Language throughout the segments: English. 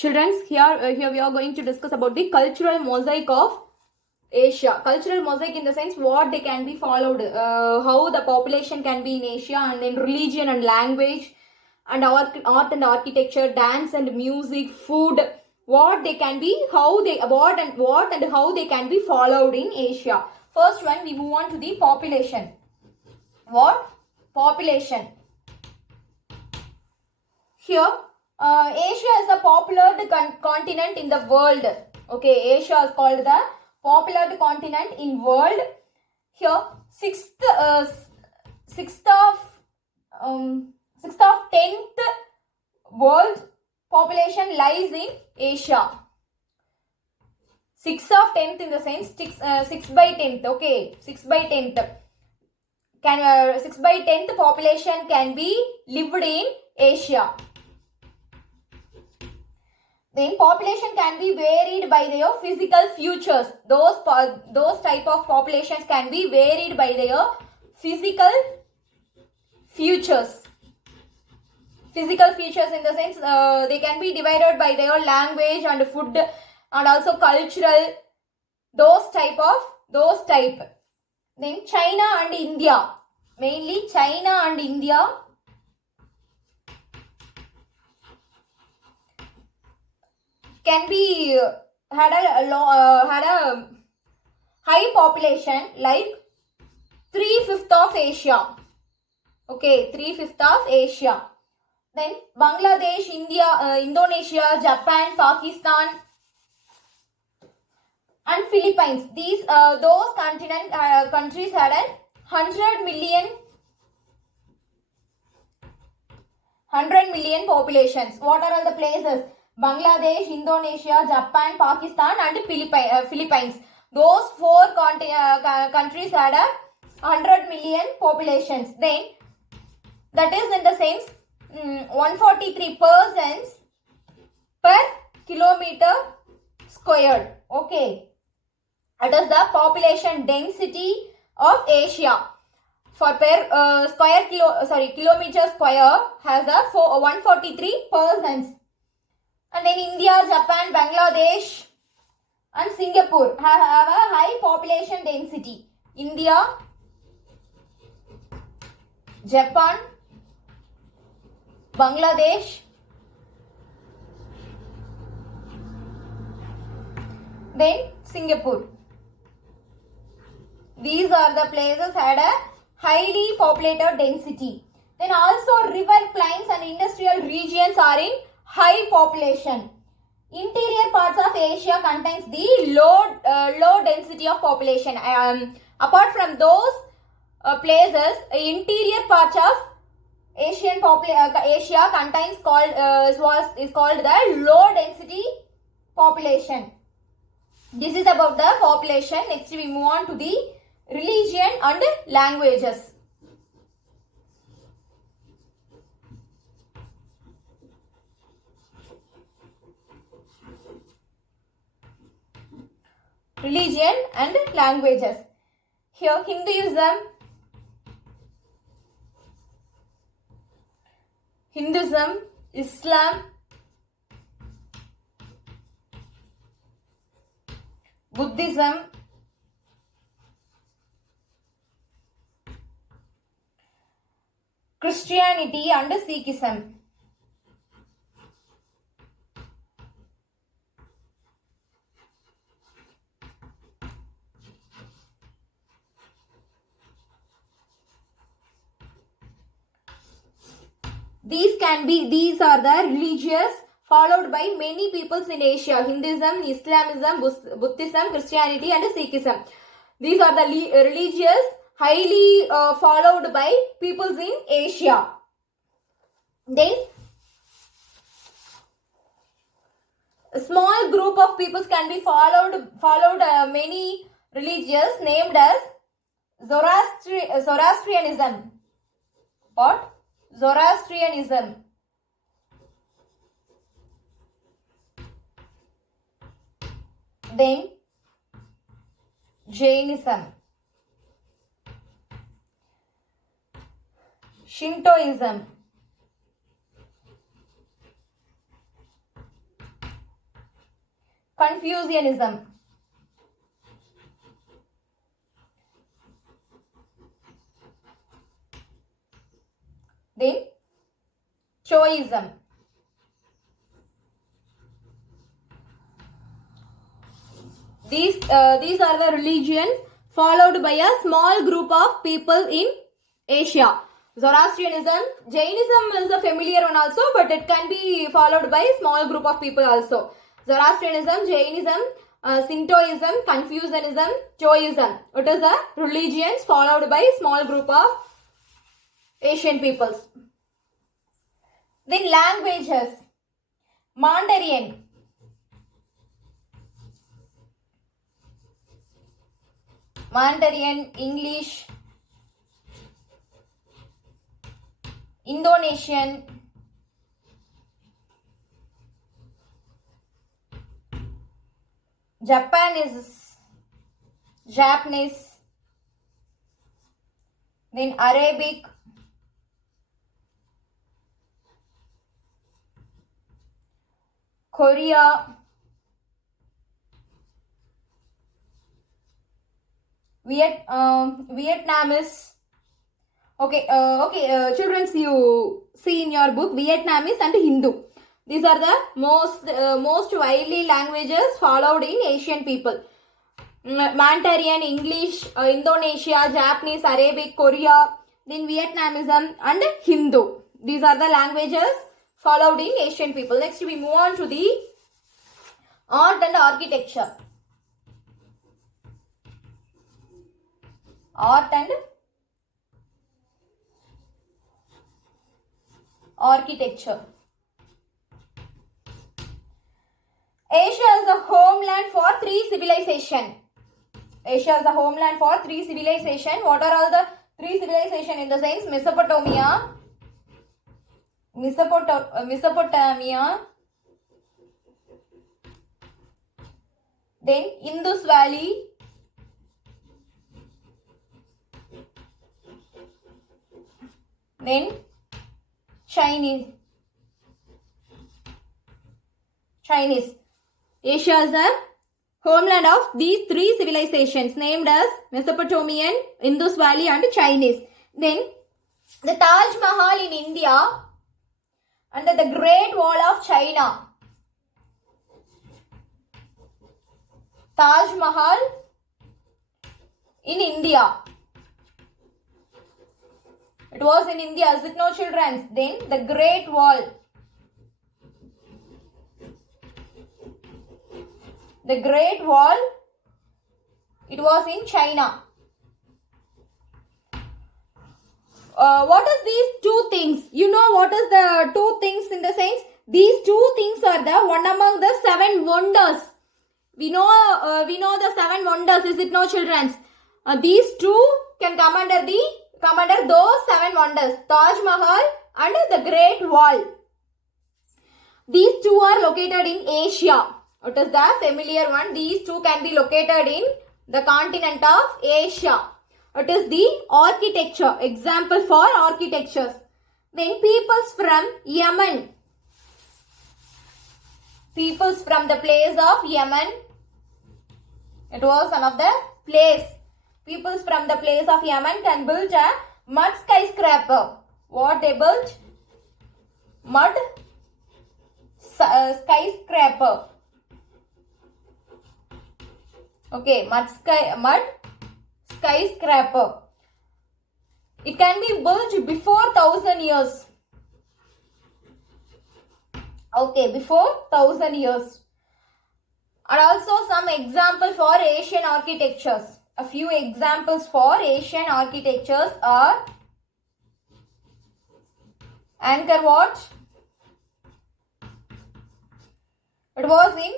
Children's, here we are going to discuss about the cultural mosaic of Asia. Cultural mosaic in the sense what they can be followed, how the population can be in Asia, and then religion and language, and art and architecture, dance and music, food, what they can be, how they what and how they can be followed in Asia. First one, we move on to the population. What? Population. Here, Asia is a popular continent in the world. Okay, Asia is called the popular continent in world. Here, sixth of 10th world population lies in Asia. 6 of 10th in the sense 6 by 10th. Okay, 6 by 10th. 6 by 10th population can be lived in Asia. Then population can be varied by their physical features. Those type of populations can be varied by their physical features. Physical features in the sense they can be divided by their language and food and also cultural. Those type. Then China and India. Mainly China and India can be had a high population like 3/5 of Asia. Okay, 3/5 of Asia. Then Bangladesh, India, Indonesia, Japan, Pakistan, and Philippines. These those countries had a 100 million populations. What are all the places? Bangladesh, Indonesia, Japan, Pakistan, and Philippines. Those four countries had a 100 million populations. Then that is in the sense 143 persons per kilometer squared. Okay, that is the population density of Asia. For per kilometer square has a 143 persons. And then India, Japan, Bangladesh, and Singapore have a high population density. India, Japan, Bangladesh, then Singapore. These are the places had a highly populated density. Then also river plains and industrial regions are in high population. Interior parts of Asia contains the low density of population. Apart from those places, interior parts of Asia contains is called the low density population. This is about the population. Next we move on to the religion and languages. Religion and languages. Here Hinduism, Islam, Buddhism, Christianity and Sikhism. These are the religious followed by many peoples in Asia. Hinduism, Islamism, Buddhism, Christianity and Sikhism. These are the religious highly followed by peoples in Asia. Then a small group of peoples can be followed many religions named as Zoroastrianism. What? Zoroastrianism. Then Jainism, Shintoism, Confucianism. Then Taoism. These are the religions followed by a small group of people in Asia. Zoroastrianism, Jainism is a familiar one also, but it can be followed by a small group of people also. Zoroastrianism, Jainism, Shintoism, Confucianism, Taoism. It is a religions followed by a small group of Asian peoples. Then languages. Mandarin. Mandarin, English, Indonesian, Japanese, then Arabic, Korea, Vietnamese. Okay, children, you see in your book Vietnamese and Hindu. These are the most widely languages followed in Asian people. Mandarin, English, Indonesia, Japanese, Arabic, Korea, then Vietnamism and Hindu. These are the languages followed in Asian people. Next we move on to the art and architecture. Art and architecture. Asia is a homeland for three civilizations. Asia is a homeland for three civilizations. What are all the three civilizations in the sense? Mesopotamia, then Indus Valley, then Chinese. Asia is the homeland of these three civilizations named as Mesopotamian, Indus Valley and Chinese. Then the Taj Mahal in India and the Great Wall of China. Taj Mahal in India. It was in India, is it no, children? Then the Great Wall. The Great Wall, it was in China. What is these two things? You know what is the two things in the sense? These two things are the one among the seven wonders. We know the seven wonders, is it no, children? These two can come under those seven wonders, Taj Mahal and the Great Wall. These two are located in Asia. It is the familiar one. These two can be located in the continent of Asia. It is the architecture. Example for architectures. Then peoples from Yemen. Peoples from the place of Yemen. It was one of the place. Peoples from the place of Yemen can build a mud skyscraper. What they built? Mud skyscraper. Okay, mud skyscraper. It can be built before 1000 years. Okay, before 1000 years. And also some example for Asian architectures. A few examples for Asian architectures are Angkor Wat. It was in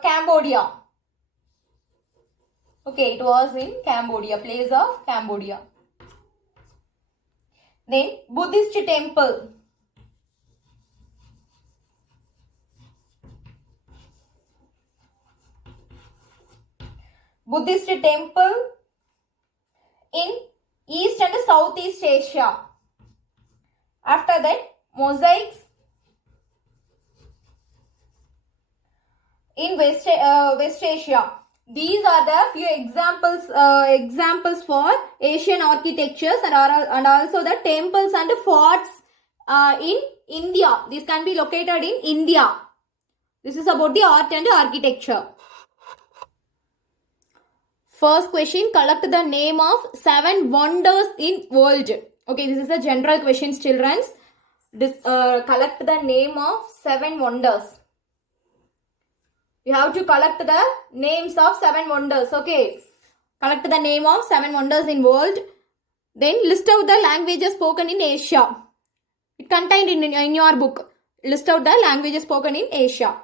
Cambodia. Okay, it was in Cambodia, place of Cambodia. Then Buddhist temple. Buddhist temple in East and Southeast Asia. After that, mosaics in West Asia. These are the few examples for Asian architectures and also the temples and forts in India. These can be located in India. This is about the art and architecture. First question, collect the name of 7 wonders in world. Okay, this is a general questions, children. Collect the name of 7 wonders. You have to collect the names of 7 wonders. Okay, collect the name of 7 wonders in world. Then list out the languages spoken in Asia. It contained in your book. List out the languages spoken in Asia.